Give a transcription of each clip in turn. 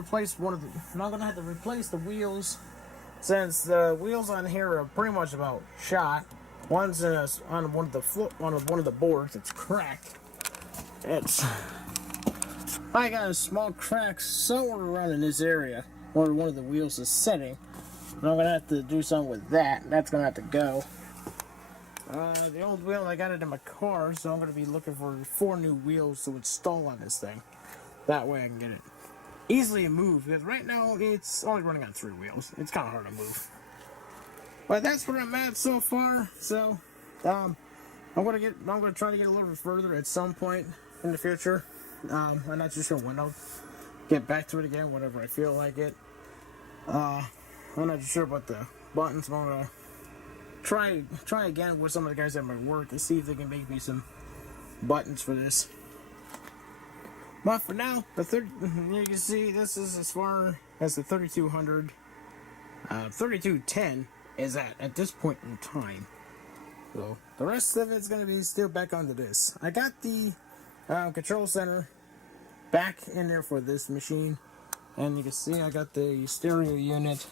replace the wheels, since the wheels on here are pretty much about shot. One's on one of the boards. It's cracked. I got a small crack somewhere around in this area where one of the wheels is setting. And I'm gonna have to do something with that. That's gonna have to go. The old wheel, I got it in my car, so I'm gonna be looking for 4 new wheels to install on this thing. That way I can get it easily moved, because right now it's only running on 3 wheels. It's kind of hard to move. But that's where I'm at so far. So, I'm gonna try to get a little bit further at some point in the future. I'm not too sure when I'll get back to it again, whenever I feel like it. I'm not too sure about the buttons, but I'm gonna try again with some of the guys at my work to see if they can make me some buttons for this. But for now, you can see this is as far as the 3200, 3210 is at this point in time. So the rest of it's going to be still back onto this. I got the control center back in there for this machine, and you can see I got the stereo unit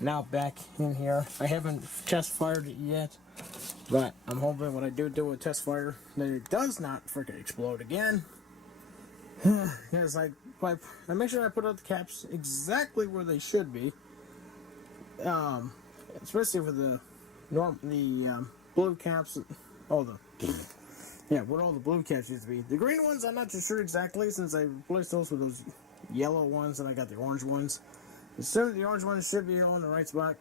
now back in here. I haven't test fired it yet, but I'm hoping when I do a test fire that it does not freaking explode again. Yes, I make sure I put out the caps exactly where they should be, especially for the blue caps. What all the blue caps used to be. The green ones I'm not too sure exactly, since I replaced those with those yellow ones and I got the orange ones. Assuming the orange ones should be on the right spot,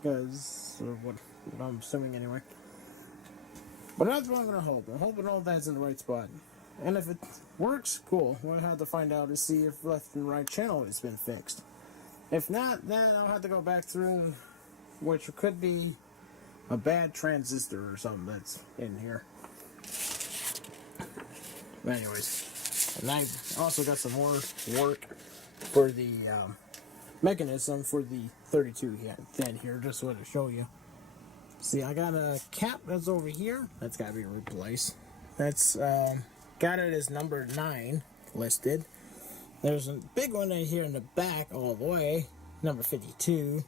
because what I'm assuming anyway. But that's what I'm gonna hope. I'm hoping all that's in the right spot. And if it works, cool. We'll have to find out to see if left and right channel has been fixed. If not, then I'll have to go back through, which could be a bad transistor or something that's in here. But anyways, and I also got some more work for the mechanism for the 3210 here, just so to show you. See, I got a cap that's over here. That's got to be replaced. That's got it as number 9 listed. There's a big one right here in the back all the way, number 52.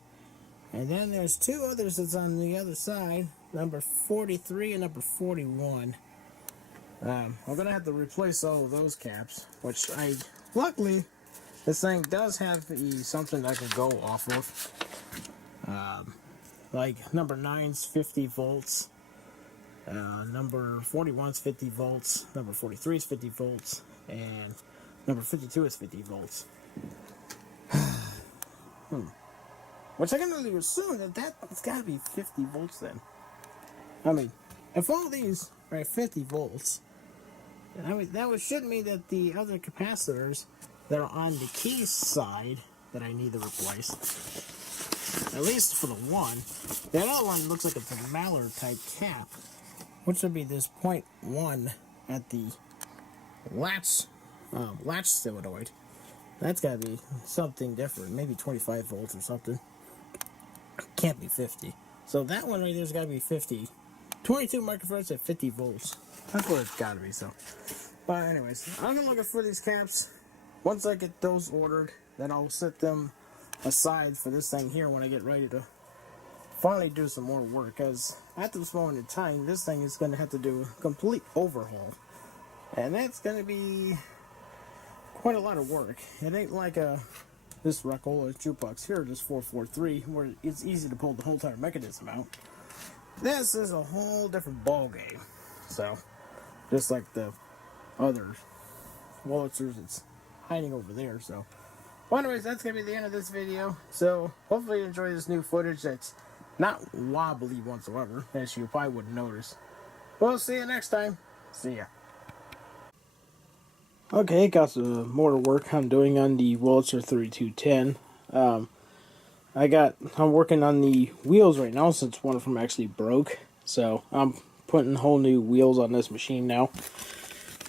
And then there's 2 others that's on the other side, number 43 and number 41. I'm going to have to replace all of those caps, which luckily, this thing does have something that I can go off of. Like number 9's 50 volts. Number 41's 50 volts, number 43 is 50 volts, and number 52 is 50 volts. Which I can really assume that's got to be 50 volts then. I mean, if all these are at 50 volts, I mean, that should mean that the other capacitors that are on the key side that I need to replace, at least for the one, the other one looks like a Mallard type cap, which would be this 0.1 at the latch solenoid. That's got to be something different, maybe 25 volts or something. Can't be 50. So that one right there's got to be 50. 22 microfarads at 50 volts. That's what it's got to be. So, but anyways, I'm gonna look for these caps. Once I get those ordered, then I'll set them aside for this thing here when I get ready to finally do some more work, because at this moment in time, this thing is going to have to do a complete overhaul, and that's going to be quite a lot of work. It ain't like this Wurlitzer Jukebox here, this 443, where it's easy to pull the whole entire mechanism out. This is a whole different ball game. So, just like the other Wurlitzers, it's hiding over there. So, well, anyways, that's going to be the end of this video. So, hopefully you enjoy this new footage that's not wobbly whatsoever, as you probably wouldn't notice. We'll see you next time. See ya. Okay, got some more work I'm doing on the Wurlitzer 3210. I'm working on the wheels right now since one of them actually broke. So I'm putting whole new wheels on this machine now,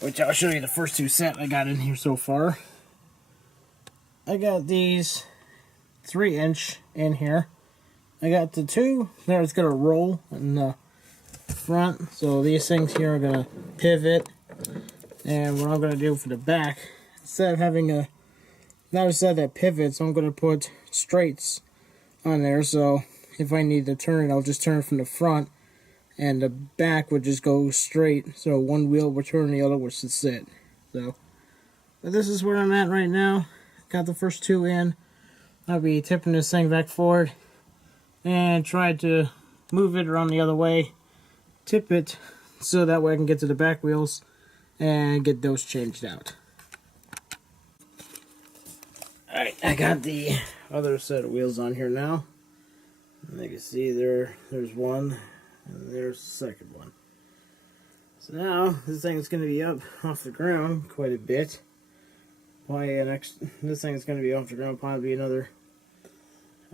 which I'll show you the first 2 sets I got in here so far. I got these 3-inch in here. I got the 2 there. It's gonna roll in the front, so these things here are gonna pivot. And what I'm gonna do for the back, instead of having a now instead of pivots, I'm going to put straights on there, so if I need to turn it, I'll just turn it from the front, and the back would just go straight, so one wheel would turn, the other would sit. So, but this is where I'm at right now. Got the first two in. I'll be tipping this thing back forward and try to move it around the other way, tip it, so that way I can get to the back wheels and get those changed out. Alright, I got the other set of wheels on here now. And you can see there's one, and there's the second one. So now, this thing is going to be up off the ground quite a bit. This thing is going to be off the ground probably another,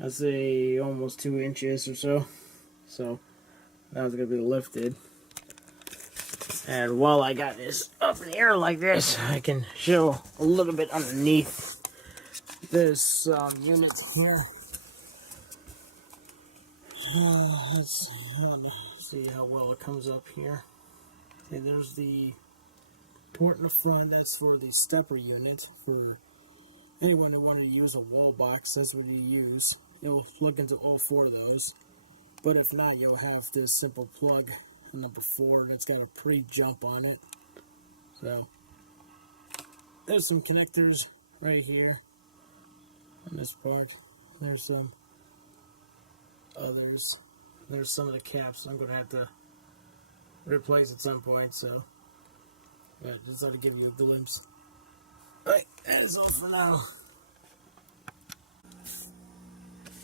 I'd say, almost 2 inches or so. So, now it's going to be lifted. And while I got this up in the air like this, I can show a little bit underneath this unit here. Let's see how well it comes up here. Okay, there's the port in the front. That's for the stepper unit. For anyone who wanted to use a wall box, that's what you use. It'll plug into all 4 of those. But if not, you'll have this simple plug, number 4, that's got a pre-jump on it. So, there's some connectors right here on this part. There's some others. There's some of the caps I'm going to have to replace at some point, so yeah, just thought to give you a glimpse. Alright, that is all for now.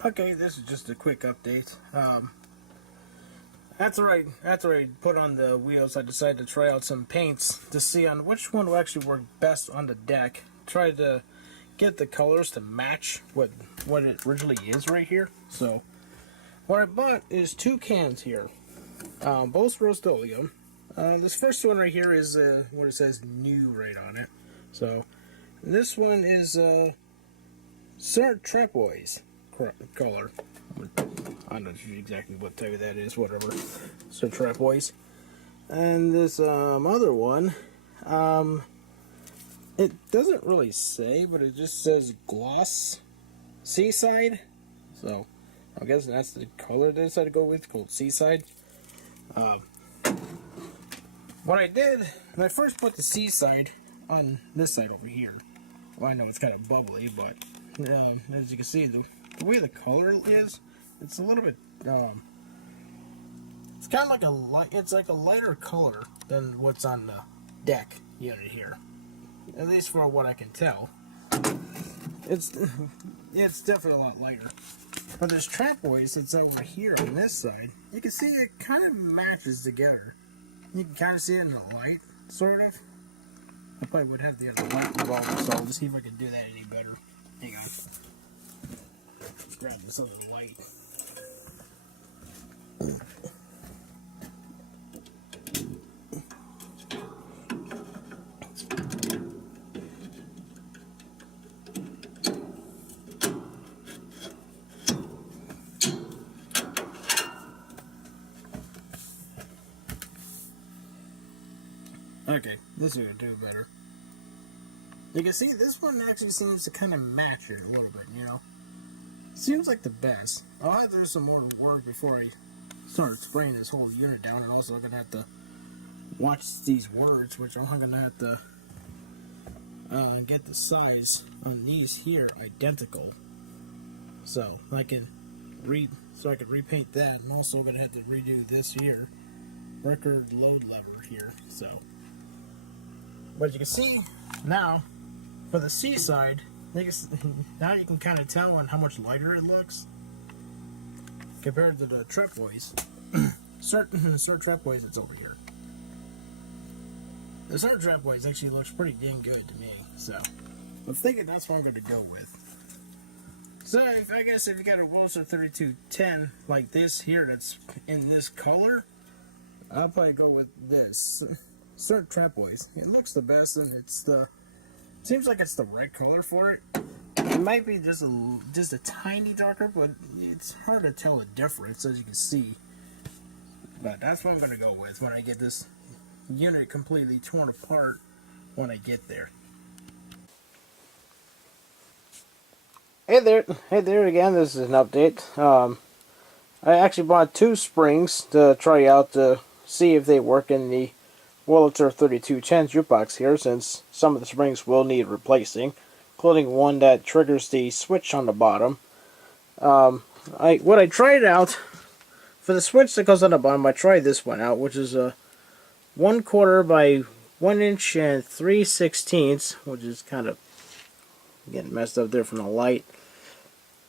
Okay, this is just a quick update. After I put on the wheels, I decided to try out some paints to see on which one will actually work best on the deck. Try to get the colors to match what it originally is right here. So, what I bought is 2 cans here, both Rust-Oleum. This first one right here is what it says new right on it. So, this one is Sir Trapezoid color. I'm not sure exactly what type of that is, whatever. So Trapezoid. And this other one, it doesn't really say, but it just says Gloss Seaside. So I guess that's the color they decided to go with, called Seaside. What I did, when I first put the Seaside on this side over here, well, I know it's kind of bubbly, but as you can see, the way the color is, it's a little bit, it's kind of like it's like a lighter color than what's on the deck unit here. At least for what I can tell. It's definitely a lot lighter. But this Trapezoid that's over here on this side, you can see it kind of matches together. You can kind of see it in the light, sort of. I probably would have the other light involved, so I'll just see if I can do that any better. Hang on. Let's grab this other light. Okay, this will do better. You can see this one actually seems to kind of match it a little bit, you know. Seems like the best. I'll have to do some more work before I start spraying this whole unit down, and also I'm going to have to watch these words, which I'm going to have to get the size on these here identical, so I can repaint that. I'm also going to have to redo this here, record load lever here, so. But you can see now, for the Seaside, now you can kind of tell on how much lighter it looks compared to the Trapezoid. Sir Trapezoid that's over here. The Sir Trapezoid actually looks pretty dang good to me, so I'm thinking that's what I'm going to go with. So I guess if you got a Wurlitzer 3210 like this here that's in this color, I'll probably go with this Sir Trapezoid. It looks the best, and seems like it's the right color for it. It might be just a tiny darker, but it's hard to tell the difference, as you can see. But that's what I'm going to go with when I get this unit completely torn apart when I get there. Hey there again. This is an update. I actually bought 2 springs to try out to see if they work in the Wurlitzer 3210 jukebox here, since some of the springs will need replacing, including one that triggers the switch on the bottom. What I tried out for the switch that goes on the bottom, I tried this one out, which is a 1/4 by 1 inch and 3/16, which is kind of getting messed up there from the light.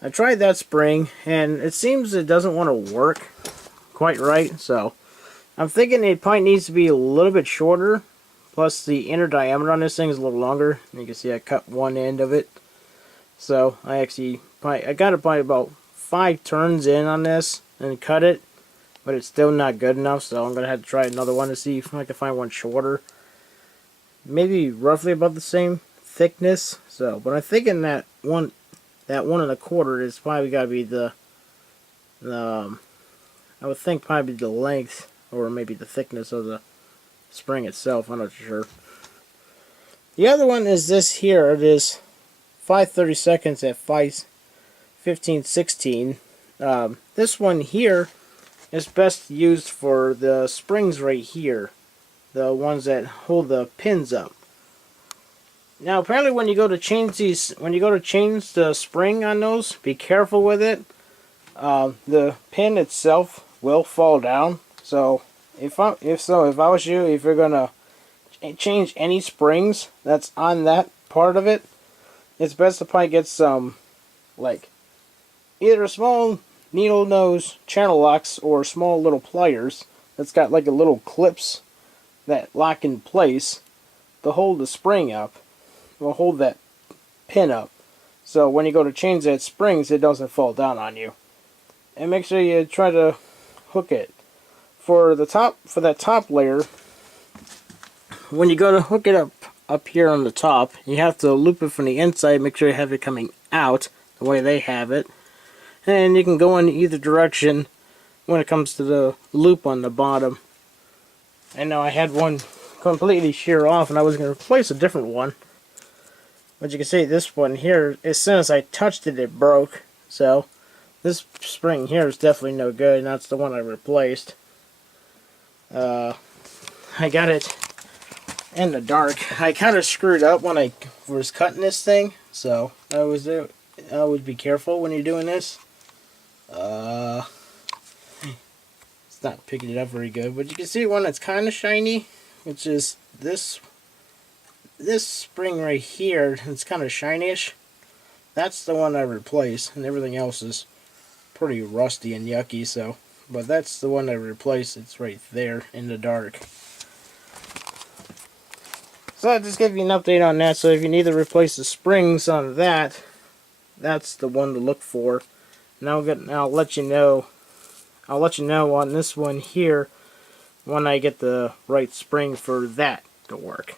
I tried that spring, and it seems it doesn't want to work quite right, so I'm thinking it probably needs to be a little bit shorter, plus the inner diameter on this thing is a little longer. You can see I cut one end of it, so I got it probably about 5 turns in on this and cut it, but it's still not good enough, so I'm going to have to try another one to see if I can find one shorter. Maybe roughly about the same thickness, but I'm thinking that 1 1/4 is probably got to be I would think probably the length or maybe the thickness of the spring itself. I'm not sure. The other one is this here. It is 5/32 at 5/15/16. This one here is best used for the springs right here, the ones that hold the pins up. Now, apparently, when you go to change the spring on those, be careful with it. The pin itself will fall down. So, if I was you, if you're gonna change any springs that's on that part of it, it's best to probably get some, like, either a small needle nose channel locks or small little pliers that's got like a little clips that lock in place to hold the spring up. Will hold that pin up, so when you go to change that springs, it doesn't fall down on you. And make sure you try to hook it for that top layer. When you go to hook it up here on the top, you have to loop it from the inside. Make sure you have it coming out the way they have it, and you can go in either direction when it comes to the loop on the bottom. And now I had one completely shear off, and I was going to replace a different one. But you can see this one here, as soon as I touched it, it broke. So this spring here is definitely no good, and that's the one I replaced. I got it in the dark. I kind of screwed up when I was cutting this thing, so I would be careful when you're doing this. It's not picking it up very good, but you can see one that's kind of shiny, which is this spring right here. It's kind of shiny-ish. That's the one I replaced, and everything else is pretty rusty and yucky. So, but that's the one I replaced. It's right there in the dark. So I'll just give you an update on that. So if you need to replace the springs on that, that's the one to look for. And I'll let you know. I'll let you know on this one here when I get the right spring for that to work.